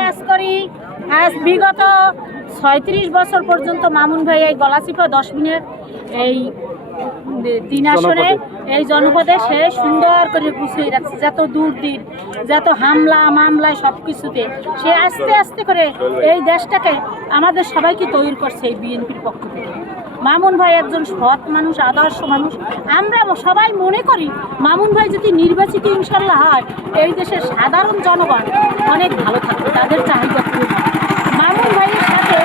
কাজ করি আজ বিগত ৩৬ বছর পর্যন্ত মামুন ভাই এই গলাচিপা 10 মিনিট এই 3 আসনে এই জনপদে সে সুন্দর করে গুছিয়ে রাখছে। যত দূর দিন যত হামলা মামলায় সব কিছুতে সে আস্তে আস্তে করে এই দেশটাকে আমাদের সবাইকে তৈরি করছে এই বিএনপির পক্ষ থেকে। মামুন ভাই একজন সৎ মানুষ, আদর্শ মানুষ। আমরা সবাই মনে করি মামুন ভাই যদি নির্বাচিত ইনশাল্লাহ হয় এই দেশের সাধারণ জনগণ অনেক ভালো থাকবে, তাদের চাহিদা পূরণ হবে। মামুন ভাইয়ের সাথে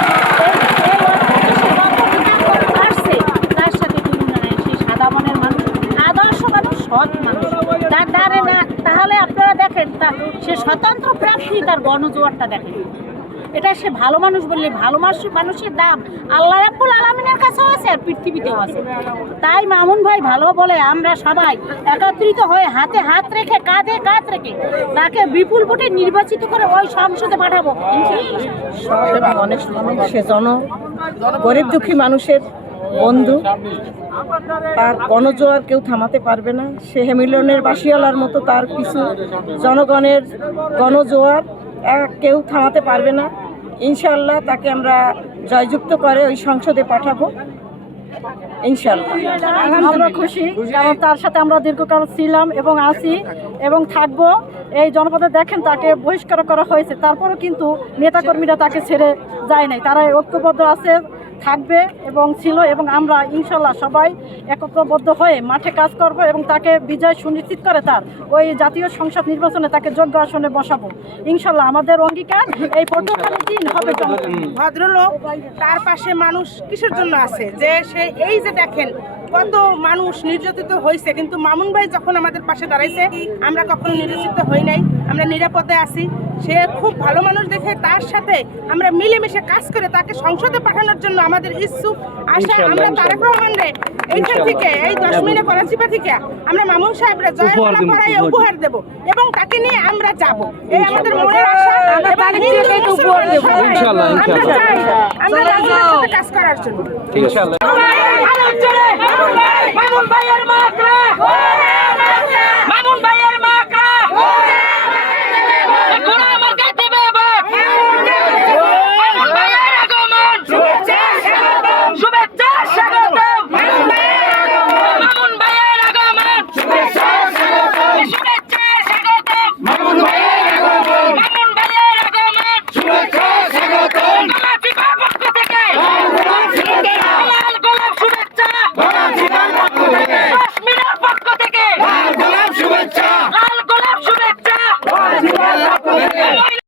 আসছে তার সাথে তুলনা নেই। সেই সাদা মনের মানুষ, আদর্শ মানুষ, সৎ মানুষ। তার দ্বারে না তাহলে আপনারা দেখেন সে স্বতন্ত্র প্রার্থী, তার গণজোয়ারটা দেখেন। এটা সে ভালো মানুষ বললে ভালো মানুষের দাম আল্লাহ রাব্বুল আলামিনের কাছেও আছে আর পৃথিবীতেও আছে। তাই মামুন ভাই ভালো বলে আমরা সবাই একত্রিত হয়ে হাতে হাত রেখে কাঁধে কাঁধ রেখে তাকে বিপুল ভোটে নির্বাচিত করে ওই সংসদে পাঠাবো। অনেক সে গরিব দুঃখী মানুষের বন্ধু, তার গণজোয়ার কেউ থামাতে পারবে না। সে হেমিলনের বাসিওয়ালার মতো তার কিছু জনগণের গণজোয়ার কেউ থামাতে পারবে না। ইনশাআল্লাহ তাকে আমরা জয়যুক্ত করে ওই সংসদে পাঠাবো ইনশাআল্লাহ। আমরা খুশি, কারণ তার সাথে আমরা দীর্ঘকাল ছিলাম এবং আছি এবং থাকবো। এই জনপদে দেখেন তাকে বহিষ্কার করা হয়েছে, তারপরেও কিন্তু নেতাকর্মীরা তাকে ছেড়ে যায় নাই। তারা ঐক্যবদ্ধ আছে, থাকবে এবং ছিল। এবং আমরা ইনশাল্লাহ সবাই একত্রবদ্ধ হয়ে মাঠে কাজ করব এবং তাকে বিজয় সুনিশ্চিত করে তার ওই জাতীয় সংসদ নির্বাচনে তাকে যোগ্য আসনে বসাবো ইনশাল্লাহ। আমাদের অঙ্গীকার এই পটুয়াখালী দিন হবে। ভদ্রলোক, তার পাশে মানুষ কিসের জন্য আছে যে সে এই যে দেখেন কত মানুষ নির্যাতিত হয়েছে, কিন্তু মামুন ভাই যখন আমাদের পাশে দাঁড়াইছে আমরা কখনো নির্যাতিত হই নাই, আমরা নিরাপদে আছি। সে খুব ভালো মানুষ দেখে তার সাথে আমরা মিলেমিশে কাজ করে তাকে সংসদে পাঠানোর জন্য আমাদের ইচ্ছুক আশা। আমরা তারেক রহমানরে এইখান থেকে এই 10 মিনিট গলাচিপা থেকে আমরা মামুন সাহেবরা জয়মালা পরায় উপহার দেব এবং তাকে নিয়ে আমরা যাব। এই আমাদের মনের আশা। আমরা কাজ করার জন্য ইনশাআল্লাহ।